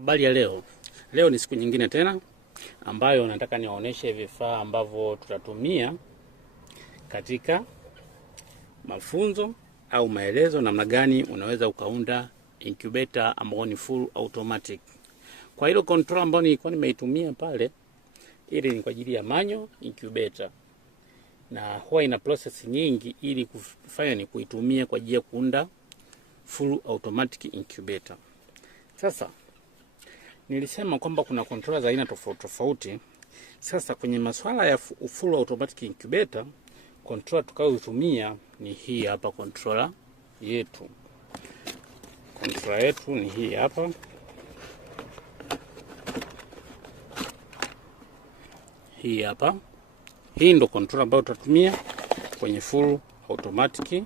Habari ya leo. Leo ni siku nyingine tena ambayo nataka niwaoneshe vifaa ambavyo tutatumia katika mafunzo au maelezo namna gani unaweza ukaunda incubator ambao ni full automatic. Kwa hilo control ambao nilikuwa nimeitumia pale, ili ni kwa ajili ya manual incubator. Na huwa ina process nyingi ili kufanya ni kuitumia kwa ajili ya kuunda full automatic incubator. Sasa nilisema kwamba kuna controller za aina tofauti tofauti. Sasa kwenye masuala ya full automatic incubator, controller tutakayotumia ni hii hapa. Controller yetu ni hii hapa. Hii hapa. Hii ndo controller ambayo tutatumia kwenye full automatic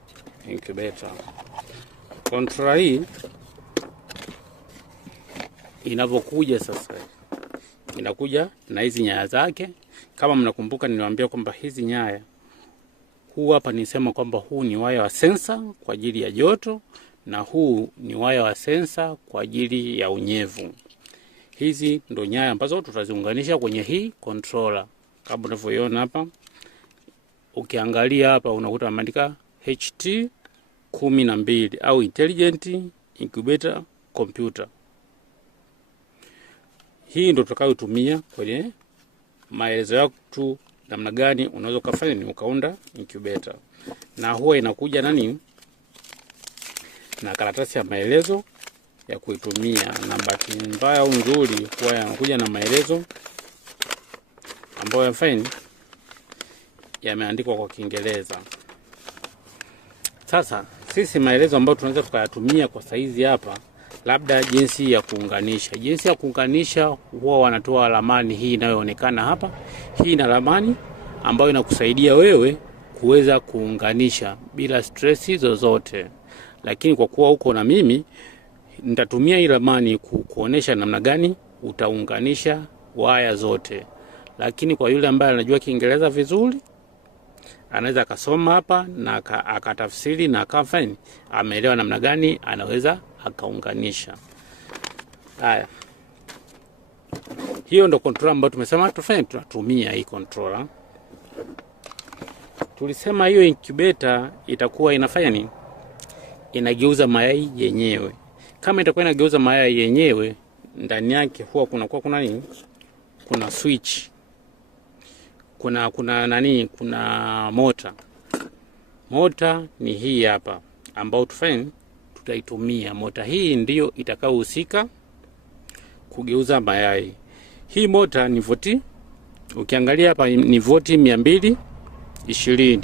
incubator. Controller hii inavyokuja sasa, inakuja na hizi nyaya zake. Kama mnakumbuka, niliwaambia kwamba hizi nyaya, huu hapa nisema kwamba huu ni waya wa sensor kwa ajili ya joto na huu ni waya wa sensor kwa ajili ya unyevu. Hizi ndo nyaya ambazo tutaziunganisha kwenye hii controller. Kama unavyoiona hapa, ukiangalia hapa unakuta ameandika HT12 au Intelligent Incubator Computer. Hii ndo tutakayotumia kwenye maelezo yako tu namna gani unaweza kufanya ni ukaunda incubator. Na huwa inakuja nani na karatasi ya maelezo ya kuitumia, na bahati mbaya au nzuri huwa yanakuja na maelezo ambayo yameandikwa kwa Kiingereza. Sasa sisi maelezo ambayo tunaweza tukayatumia kwa saizi hapa, labda jinsi ya kuunganisha. Jinsi ya kuunganisha huwa wanatoa ramani hii inayoonekana hapa. Hii ina ramani ambayo inakusaidia wewe kuweza kuunganisha bila stress zozote. Lakini kwa kuwa uko na mimi, nitatumia hii ramani kuonesha namna gani utaunganisha waya zote. Lakini kwa yule ambaye anajua Kiingereza vizuri, anaweza akasoma hapa na akatafsiri na akafanya ameelewa namna gani anaweza akaunganisha. Haya. Hiyo ndo controller ambayo tumesema tunatumia hii controller. Tulisema hiyo incubator itakuwa inafanya nini? Inageuza mayai yenyewe. Kama itakuwa inageuza mayai yenyewe, ndani yake huwa kuna nini? Kuna switch. Kuna nani? Kuna motor. Motor ni hii hapa ambao tutaitumia. Motor hii ndio itakayohusika kugeuza mayai. Hii motor ni voti, ukiangalia hapa ni voti 220,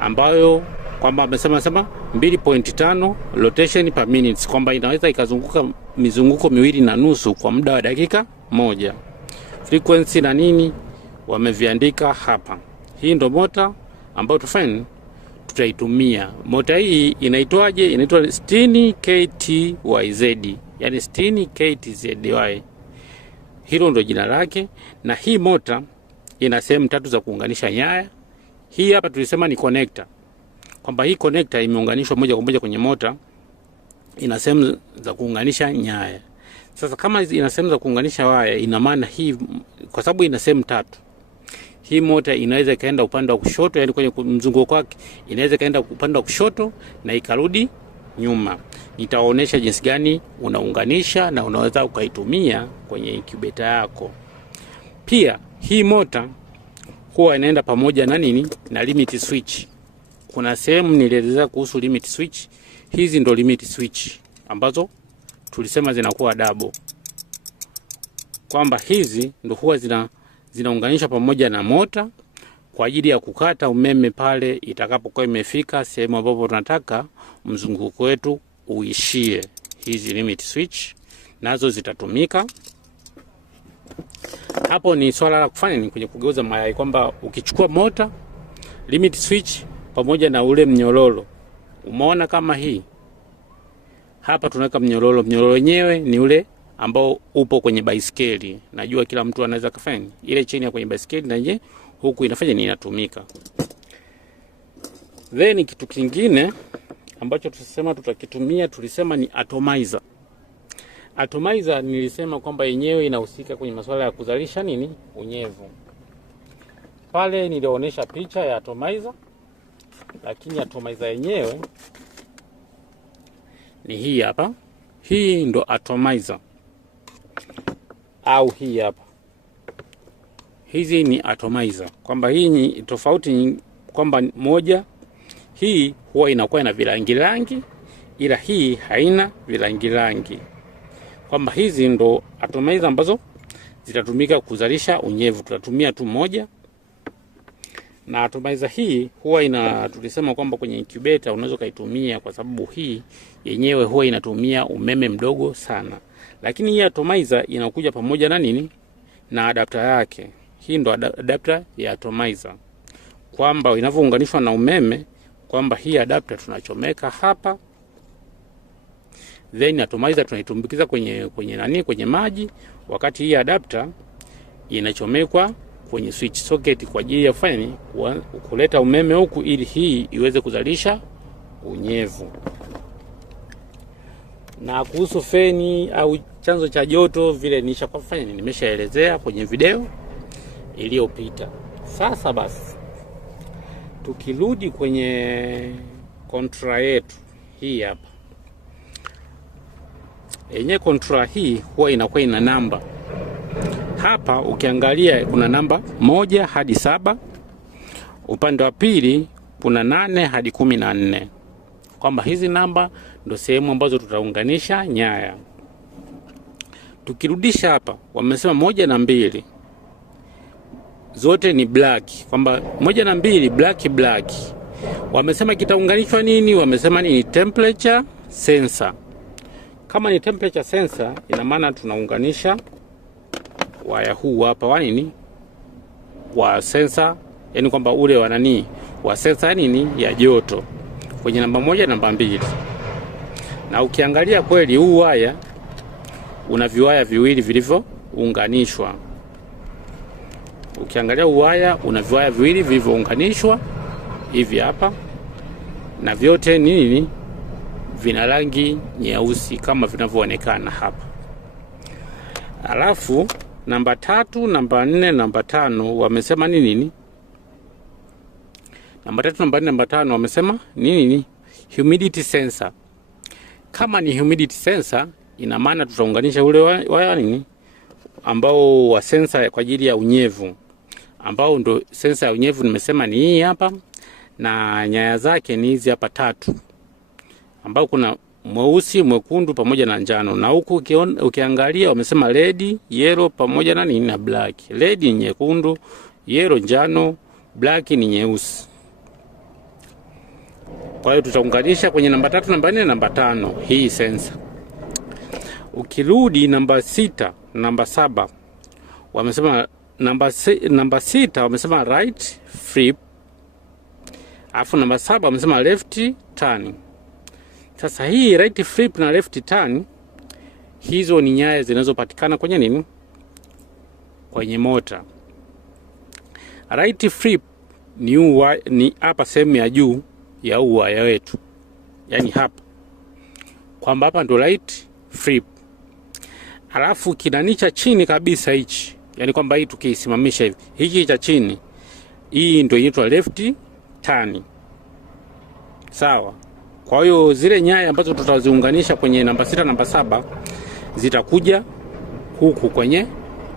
ambayo kwamba amesema 2.5 rotation per minute, kwamba inaweza ikazunguka mizunguko 2.5 kwa muda wa dakika moja. Frequency na nini wameviandika hapa. Hii ndo motor ambayo tutaitumia. Motor hii inaitwaje? Inaitwa 60 kTYZ, yani 60 kTZY. Hilo ndo jina lake. Na hii motor ina sehemu 3 za kuunganisha nyaya. Hii hapa tulisema ni connector, kwamba hii connector imeunganishwa moja kwa moja kwenye motor, ina sehemu za kuunganisha nyaya. Sasa kama ina sehemu za kuunganisha waya, ina maana hii, kwa sababu ina sehemu 3, hii motor inaweza ikaenda upande wa kushoto, yani kwenye mzunguko wake inaweza kaenda upande wa kushoto na ikarudi nyuma. Nitawaonesha jinsi gani unaunganisha na unaweza ukaitumia kwenye incubator yako. Pia hii motor huwa inaenda pamoja na nini? Na limit switch. Kuna sehemu nilieleza kuhusu limit switch. Hizi ndo limit switch ambazo tulisema zinakuwa double, kwamba hizi ndo huwa zinaunganisha pamoja na mota kwa ajili ya kukata umeme pale itakapokuwa imefika sehemu ambapo tunataka mzunguko wetu uishie. Hizi limit switch nazo zitatumika hapo. Ni swala la kufanya ni kwenye kugeuza mayai, kwamba ukichukua mota, limit switch pamoja na ule mnyororo, umeona kama hii hapa tunaweka mnyororo. Mnyororo wenyewe ni ule ambao upo kwenye baiskeli. Najua kila mtu anaweza kufanya ile cheni ya kwenye baiskeli, na je huku inafanya ni inatumika. Then kitu kingine ambacho tulisema tutakitumia, tulisema ni atomizer. atomizer nilisema kwamba yenyewe inahusika kwenye masuala ya kuzalisha nini? Unyevu. Pale nilionyesha picha ya atomizer, lakini atomizer yenyewe ni hii hapa. Hii ndo atomizer, au hii hapa. Hizi ni atomizer, kwamba hii ni tofauti, kwamba moja hii huwa inakuwa na virangi rangi, ila hii haina virangi rangi, kwamba hizi ndo atomizer ambazo zitatumika kuzalisha unyevu. Tutatumia tu moja, na atomizer hii huwa tulisema kwamba kwenye incubator unaweza kaitumia, kwa sababu hii yenyewe huwa inatumia umeme mdogo sana. Lakini hii atomizer inakuja pamoja na nini? Na adapter yake. Hii ndo adapter ya atomizer, kwamba inavyounganishwa na umeme, kwamba hii adapter tunachomeka hapa, then atomizer tunaitumbukiza kwenye maji, wakati hii adapter inachomekwa kwenye switch socket kwa ajili ya kuleta umeme huku, ili hii iweze kuzalisha unyevu. Na kuhusu feni au chanzo cha joto, vile nimeshaelezea kwenye video iliyopita. Sasa basi, tukirudi kwenye kontra yetu hii hapa, yenye kontra hii huwa inakuwa ina namba. Hapa ukiangalia kuna namba 1 hadi 7, upande wa pili kuna 8 hadi 14, kwamba hizi namba ndo sehemu ambazo tutaunganisha nyaya. Tukirudisha hapa, wamesema 1 na 2 zote ni black, kwamba 1 na 2 black. Wamesema kitaunganishwa nini? Wamesema ni temperature sensor. Kama ni temperature sensor, ina maana tunaunganisha waya huu hapa wa nini? Wa sensor, yani kwamba ule wa nani? Wa sensor nini? Ya joto, kwenye namba 1 namba 2. Na ukiangalia kweli huu waya una viwaya viwili vilivyounganishwa. Ukiangalia waya una viwaya viwili vilivyounganishwa hivi hapa, na vyote nini? Vina rangi nyeusi kama vinavyoonekana hapa. Alafu namba 3, namba 4, namba 5 wamesema nini? Namba 3, namba 4, namba 5 wamesema nini? Humidity sensor. Kama ni humidity sensor, ina maana tutaunganisha ule waya nini? Ambao wa sensor kwa ajili ya unyevu, ambao ndo sensor ya unyevu nimesema ni hii hapa, na nyaya zake ni hizi hapa 3, ambao kuna mweusi, mwekundu pamoja na njano. Na huku ukiangalia wamesema red, yellow pamoja na nini? Na black. Red ni nyekundu, yellow njano, black ni nyeusi. Kwa hiyo tutaunganisha kwenye namba 3, namba 4, namba 5 hii sensor. Ukirudi namba 6, namba 7 wamesema namba 6 wamesema right flip, alafu namba 7 wamesema left turn. Sasa hii right flip na left turn, hizo ni nyaya zinazopatikana kwenye nini? Kwenye mota. Right flip ni hapa sehemu ya juu ya waya wetu, yani hapa, kwamba hapa ndo right flip. Alafu kinanicha chini kabisa hichi, yani kwamba hii tukisimamisha hivi, hiki cha chini, hii ndio inaitwa left turn. Sawa? Kwa hiyo zile nyaya ambazo tutaziunganisha kwenye namba 6, namba 7 zitakuja huku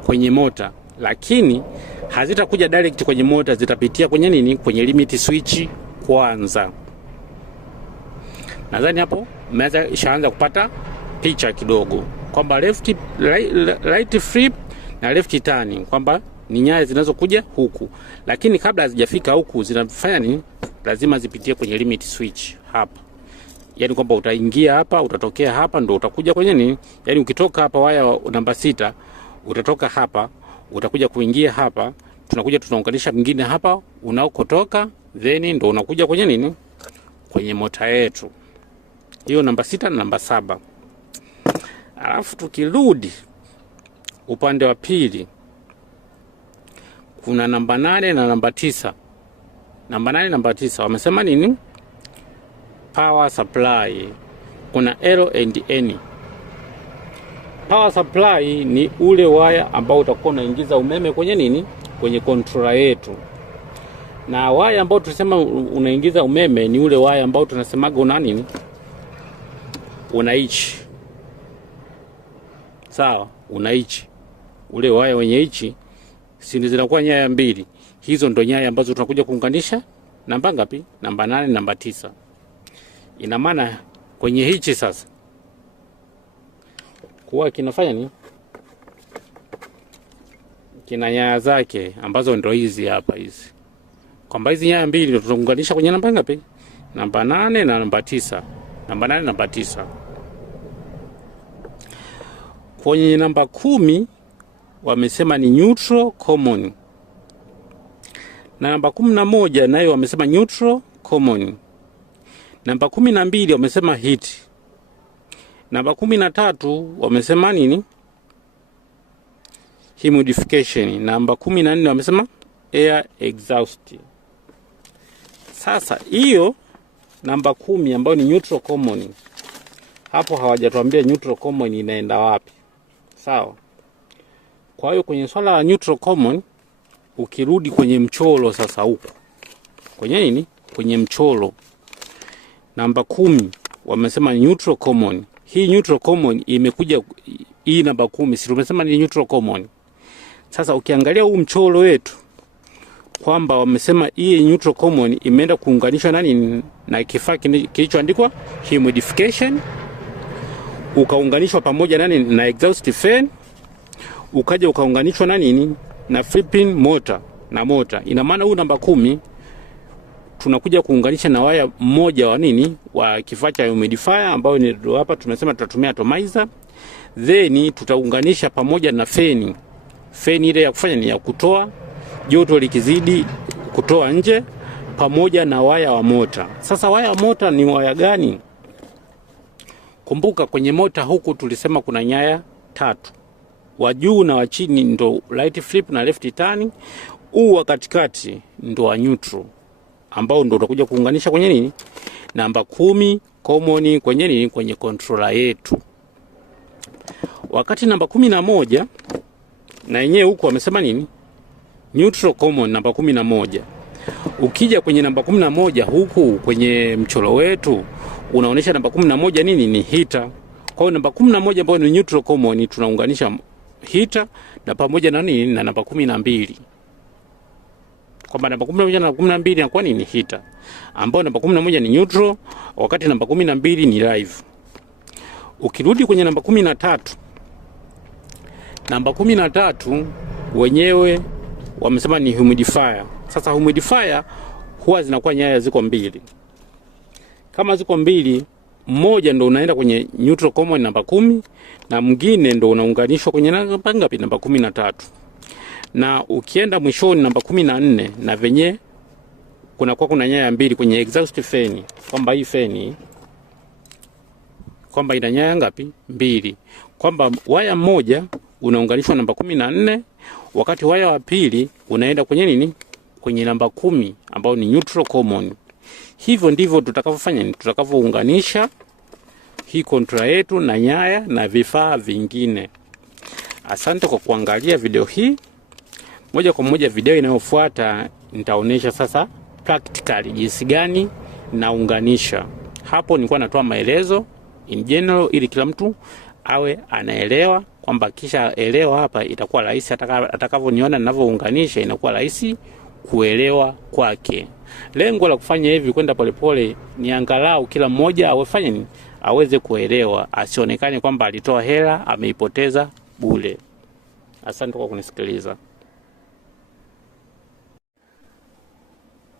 kwenye mota, lakini hazitakuja direct kwenye mota, zitapitia kwenye nini? Kwenye limit switch kwanza. Nadhani hapo mmeanza ishaanza kupata picha kidogo, kwamba right flip na left turn, kwamba ni nyaya zinazokuja huku, lakini kabla hazijafika huku zinafanya nini? Lazima zipitie kwenye limit switch hapa. Yani kwamba utaingia hapa, utatokea hapa, ndo utakuja kwenye nini? Yani ukitoka hapa waya namba 6, utatoka hapa, utakuja kuingia hapa, tunaunganisha mwingine hapa unaokotoka, then ndo unakuja kwenye nini? Kwenye mota yetu. Hiyo namba 6 na namba 7. Alafu tukirudi upande wa pili, kuna namba 8 na namba 9. Namba 8 namba 9 wamesema nini? Power supply. Kuna L and N. power supply ni ule waya ambao utakuwa unaingiza umeme kwenye nini, kwenye controller yetu. Na waya ambao tunasema unaingiza umeme ni ule waya ambao tunasemaga una nini, unaichi. Sawa, unaichi. Ule waya wenye ichi si zinakuwa nyaya mbili. Hizo ndo nyaya ambazo tunakuja kuunganisha namba ngapi? Namba 8, namba 9. Ina maana kwenye hichi sasa kuwa kinafanya nini, kina nyaya zake ambazo ndo hizi hapa hizi. Kwamba hizi nyaya mbili ndo tutaunganisha kwenye namba ngapi? Namba 8 na namba 9. Namba 8 namba 9. Kwenye namba 10 wamesema ni neutral common. Na namba 11 nayo wamesema neutral common. Namba 12 wamesema heat. Namba 13 wamesema nini? Humidification. Namba 14 wamesema air exhaust. Sasa hiyo namba 10 ambayo ni neutral common, hapo hawajatuambia neutral common inaenda wapi. Sawa. Kwa hiyo kwenye swala la neutral common, ukirudi kwenye mchoro sasa huko kwenye nini, kwenye mchoro namba 10 wamesema neutral common. Hii neutral common imekuja, hii namba 10 si tumesema ni neutral common. Sasa ukiangalia huu mchoro wetu kwamba wamesema hii neutral common imeenda kuunganishwa nani na kifaa kilichoandikwa humidification, ukaunganishwa pamoja nani na exhaust fan, ukaja ukaunganishwa na nini na flipping motor na motor. Ina maana huu namba 10 tunakuja kuunganisha na waya mmoja wa nini, wa kifaa cha humidifier ambao ni hapa tumesema tutatumia atomizer, then tutaunganisha pamoja na feni. Feni ile ya kufanya ni ya kutoa joto likizidi kutoa nje, pamoja na waya wa mota. Sasa waya wa mota ni waya gani? Kumbuka kwenye mota huku tulisema kuna nyaya 3. Wa juu na wa chini ndo right flip na left turn. Huu wa katikati ndo wa neutral ambao ndo utakuja kuunganisha kwenye nini, namba 10 common kwenye nini, kwenye controller yetu. Wakati namba 11 na yenyewe huko wamesema nini, neutral common namba 11. Ukija kwenye namba 11 huku kwenye mchoro wetu unaonesha namba 11 nini, ni heater. Kwa hiyo namba 11 ambayo ni neutral common tunaunganisha heater na pamoja na nini, na namba 12. Kwamba namba 11 na 12 inakuwa ni heater, ambao namba 11 ni neutral, wakati namba 12 ni live. Ukirudi kwenye namba 13, namba 13 wenyewe wamesema ni humidifier. Sasa humidifier huwa zinakuwa nyaya ziko mbili. Kama ziko mbili, mmoja ndo unaenda kwenye neutral common namba 10 na mwingine ndo unaunganishwa kwenye namba ngapi, namba 13. Na ukienda mwishoni namba 14 na venye kuna nyaya mbili kwenye exhaust fan, kwamba hii feni kwamba ina nyaya ngapi, mbili, kwamba waya mmoja unaunganishwa namba 14 wakati waya wa pili unaenda kwenye nini, kwenye namba 10 ambao ni neutral common. Hivyo ndivyo tutakavyofanya, tutakavyounganisha hii controller yetu na nyaya na vifaa vingine. Asante kwa kuangalia video hii. Moja kwa moja video inayofuata nitaonesha sasa practically jinsi gani naunganisha. Hapo nilikuwa natoa maelezo in general ili kila mtu awe anaelewa, kwamba kisha elewa hapa itakuwa rahisi, atakavyoniona ninavyounganisha inakuwa rahisi kuelewa kwake. Lengo la kufanya hivi kwenda polepole ni angalau kila mmoja awefanye nini, aweze kuelewa, asionekane kwamba alitoa hela ameipoteza bure. Asante kwa kunisikiliza.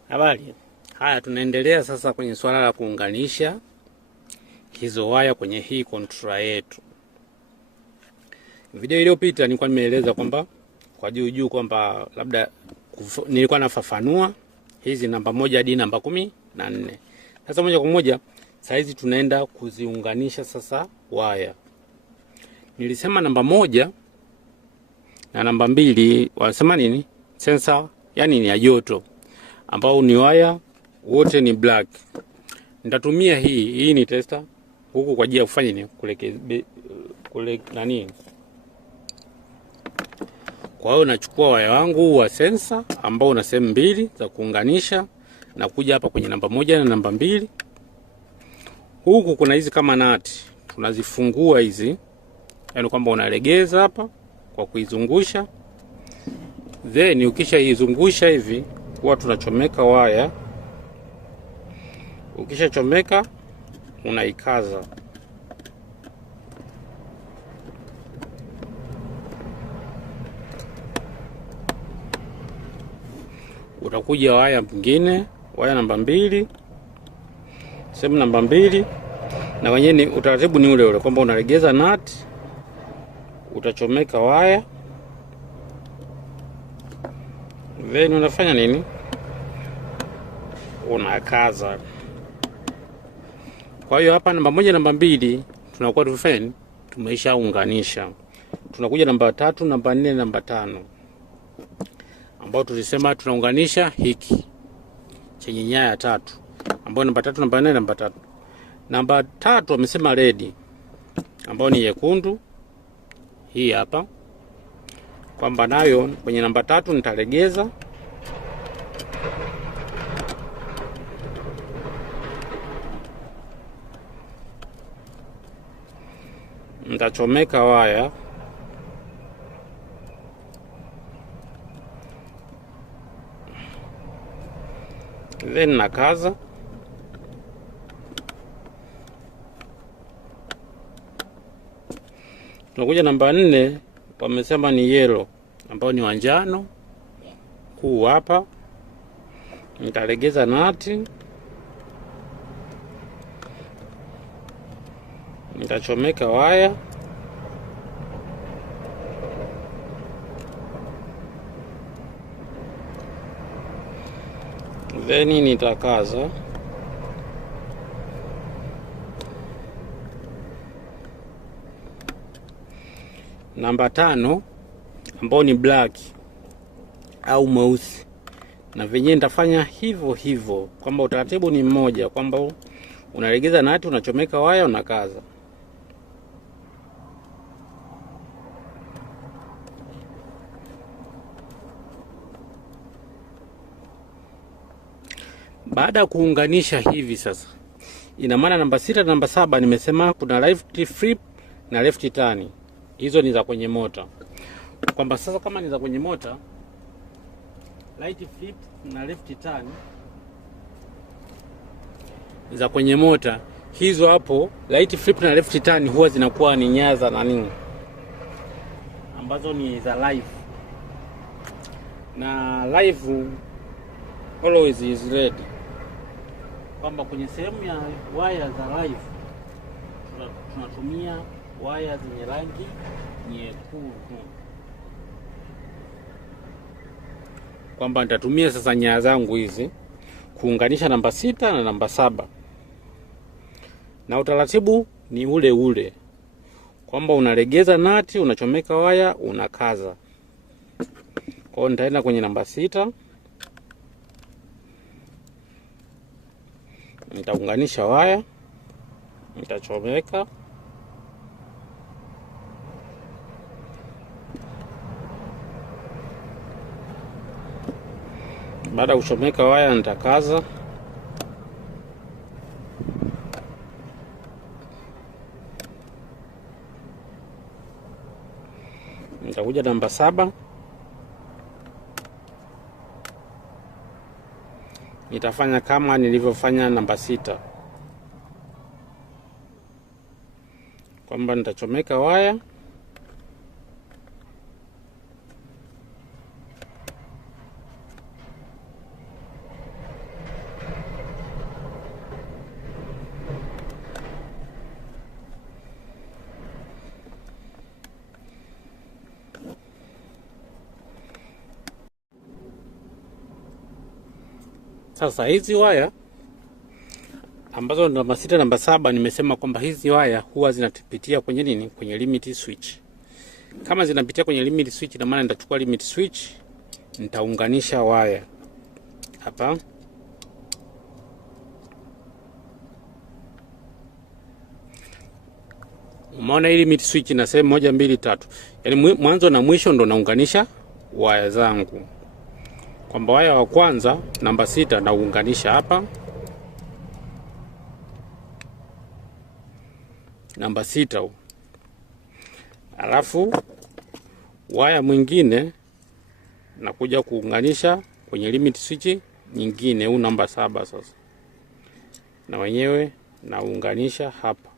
Habari. Haya, tunaendelea sasa kwenye swala la kuunganisha hizo waya kwenye hii controller yetu. Video iliyopita nilikuwa nimeeleza kwamba kwa juu kwamba labda nilikuwa nafafanua hizi namba 1 hadi namba 14. Sasa moja kwa moja saizi tunaenda kuziunganisha sasa waya. Nilisema namba 1 na namba 2 wanasema nini? Sensor, yani ni ya joto, ambao ni waya wote ni black. Nitatumia hii ni tester huku kwa ajili ya kufanya nini, kule nani. Kwa hiyo nachukua waya wangu wa sensa ambao una sehemu mbili za kuunganisha na kuja hapa kwenye namba 1 na namba 2. Huku kuna hizi kama nati, tunazifungua hizi, yaani kwamba unalegeza hapa kwa kuizungusha, then ukishaizungusha hivi huwa tunachomeka waya. Ukishachomeka unaikaza. Utakuja waya mwingine, waya namba 2, sehemu namba 2, na wenyewe ni utaratibu ni ule ule kwamba unalegeza nut, utachomeka waya, then unafanya nini? Unakaza. Kwa hiyo hapa namba 1 namba 2 tunakuwa tumeshaunganisha. Tunakuja namba 3, namba 4, namba 5 ambao tulisema tunaunganisha hiki chenye nyaya 3, ambao namba 3, namba 4, namba 3. Namba 3 wamesema red, ambao ni nyekundu hii hapa, kwamba nayo kwenye namba 3 nitalegeza, nitachomeka waya, then nakaza. Tunakuja namba 4, wamesema ni yellow, ambao ni wanjano. Huu hapa nitalegeza nati, nitachomeka waya, then nitakaza. Namba 5 ambao ni black au mweusi, na venyewe nitafanya hivyo hivyo, kwamba utaratibu ni mmoja, kwamba unalegeza nati, unachomeka waya, unakaza. Baada ya kuunganisha hivi sasa, ina maana namba 6 na namba 7 nimesema kuna left flip na left turn. Hizo ni za kwenye mota. Kwamba sasa kama ni za kwenye mota, right flip na left turn za kwenye mota, hizo hapo right flip na left turn huwa zinakuwa ni nyaya za nani, ambazo ni za live. Na live always is red, kwamba kwenye sehemu ya waya za live tunatumia waya zenye rangi nyekundu, kwamba nitatumia sasa nyaya zangu hizi kuunganisha namba 6 na namba 7, na utaratibu ni ule ule, kwamba unalegeza nati, unachomeka waya, unakaza. Kwa hiyo nitaenda kwenye namba 6, nitaunganisha waya, nitachomeka, baada ya kuchomeka waya nitakaza, nitakuja namba 7, nitafanya kama nilivyofanya namba 6, kwamba nitachomeka waya, sasa hizi waya ambazo namba 6 namba 7 nimesema kwamba hizi waya huwa zinapitia kwenye nini, kwenye limit switch. Kama zinapitia kwenye limit switch, na maana nitachukua limit switch, nitaunganisha waya hapa, Umeona hii limit switch na sehemu 1 2 3. Yaani mwanzo na mwisho ndo naunganisha waya zangu. Kwamba waya wa kwanza namba 6 naunganisha hapa. Namba 6. Alafu waya mwingine nakuja kuunganisha kwenye limit switch nyingine, huu namba 7 sasa. Na wenyewe naunganisha hapa.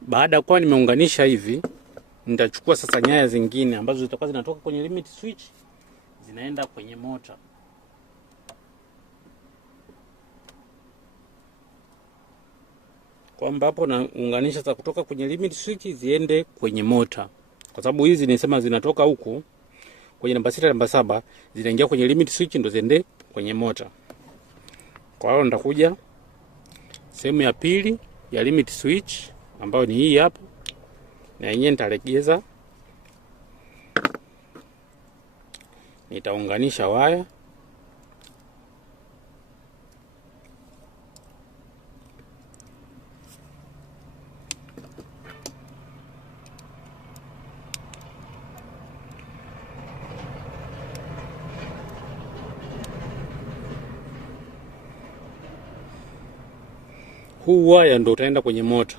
Baada ya kuwa nimeunganisha hivi, nitachukua sasa nyaya zingine ambazo zitakuwa zinatoka kwenye limit switch zinaenda kwenye mota. Kwamba hapo naunganisha sasa kutoka kwenye limit switch ziende kwenye mota. Kwa sababu hizi nisema zinatoka huku kwenye namba 6 namba 7 zinaingia kwenye limit switch ndo ziende kwenye mota. Kwa hiyo nitakuja sehemu ya pili ya limit switch ambayo ni hii hapa, na yenyewe nitalegeza, nitaunganisha waya huu waya ndo utaenda kwenye mota.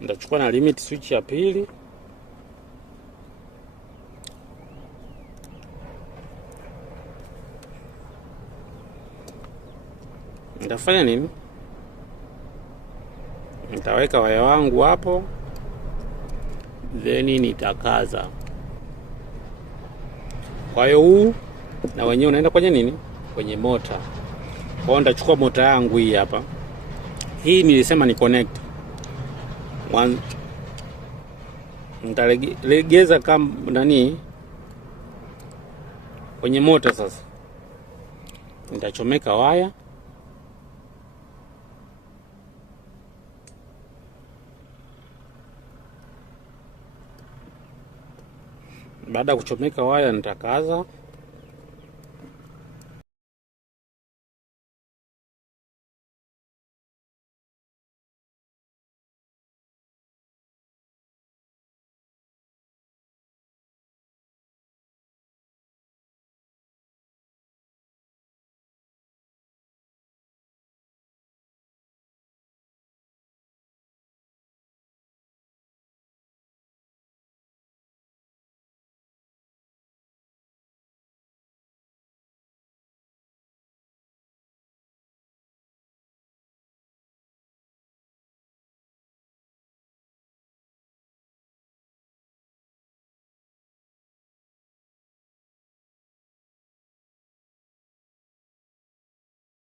Nitachukua na limit switch ya pili, nitafanya nini? Nitaweka waya wangu hapo, then nitakaza. Kwa hiyo huu na wenyewe unaenda kwenye nini? Kwenye mota. Kwa hiyo nitachukua mota yangu hii hapa. Hii nilisema ni connect. Nitalegeza kama nani kwenye mota sasa. Nitachomeka waya. Baada ya kuchomeka waya nitakaza.